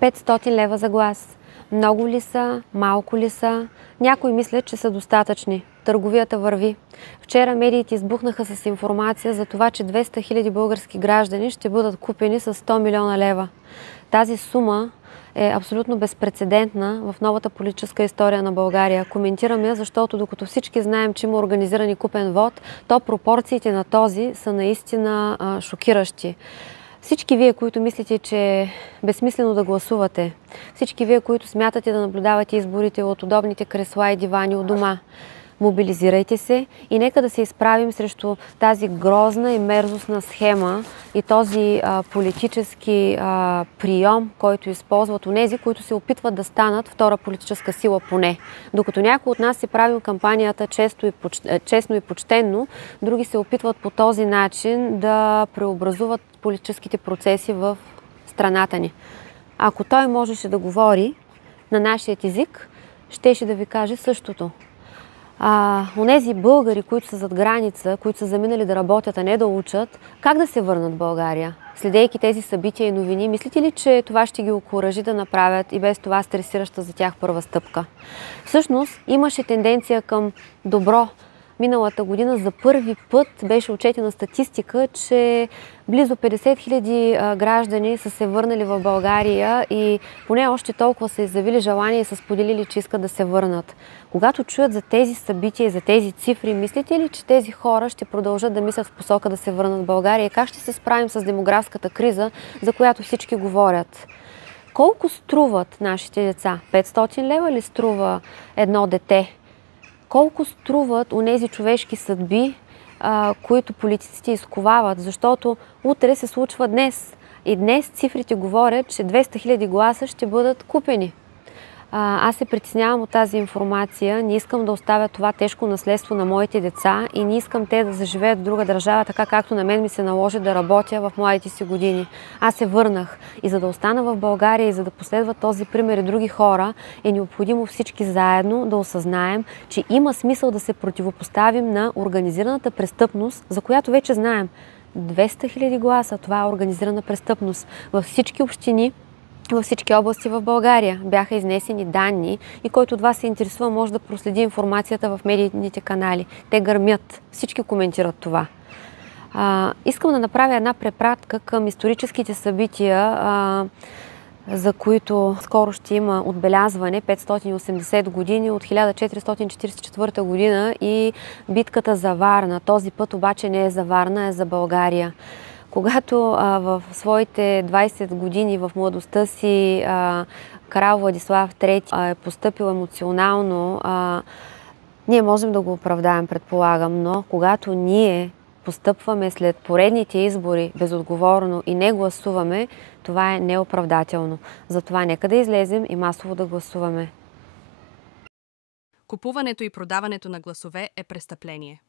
500 лева за глас. Много ли са? Малко ли са? Някои мислят, че са достатъчни. Търговията върви. Вчера медиите избухнаха с информация за това, че 200 000 български граждани ще бъдат купени с 100 милиона лева. Тази сума е абсолютно безпрецедентна в новата политическа история на България. Коментирам я, защото докато всички знаем, че има организиран и купен вод, то пропорциите на този са наистина шокиращи. Всички вие, които мислите, че е безсмислено да гласувате, всички вие, които смятате да наблюдавате изборите от удобните кресла и дивани у дома, мобилизирайте се и нека да се изправим срещу тази грозна и мерзостна схема и този политически прием, който използват онези, които се опитват да станат втора политическа сила поне. Докато някои от нас си правим кампанията честно и почтенно, други се опитват по този начин да преобразуват политическите процеси в страната ни. Ако той можеше да говори на нашия език, щеше да ви каже същото. Онези българи, които са зад граница, които са заминали да работят, а не да учат, как да се върнат в България? Следейки тези събития и новини, мислите ли, че това ще ги окуражи да направят и без това стресираща за тях първа стъпка? Всъщност имаше тенденция към добро. Миналата година за първи път беше отчетена статистика, че близо 50 000 граждани са се върнали в България и поне още толкова са изявили желание и са споделили, че искат да се върнат. Когато чуят за тези събития и за тези цифри, мислите ли, че тези хора ще продължат да мислят в посока да се върнат в България? И как ще се справим с демографската криза, за която всички говорят? Колко струват нашите деца? 500 лева ли струва едно дете? Колко струват онези човешки съдби, които политиците изковават? Защото утре се случва днес. И днес цифрите говорят, че 200 000 гласа ще бъдат купени. Аз се притеснявам от тази информация. Не искам да оставя това тежко наследство на моите деца и не искам те да заживеят в друга държава, така както на мен ми се наложи да работя в младите си години. Аз се върнах и за да остана в България и за да последват този пример и други хора, е необходимо всички заедно да осъзнаем, че има смисъл да се противопоставим на организираната престъпност, за която вече знаем. 200 000 гласа, това е организирана престъпност. Във всички общини, във всички области в България бяха изнесени данни и който от вас се интересува, може да проследи информацията в медийните канали. Те гърмят, всички коментират това. Искам да направя една препратка към историческите събития, за които скоро ще има отбелязване, 580 години от 1444 година и битката за Варна. Този път обаче не е за Варна, е за България. Когато в своите 20 години в младостта си крал Владислав III е постъпил емоционално, ние можем да го оправдаем, предполагам, но когато ние постъпваме след поредните избори безотговорно и не гласуваме, това е неоправдателно. Затова нека да излезем и масово да гласуваме. Купуването и продаването на гласове е престъпление.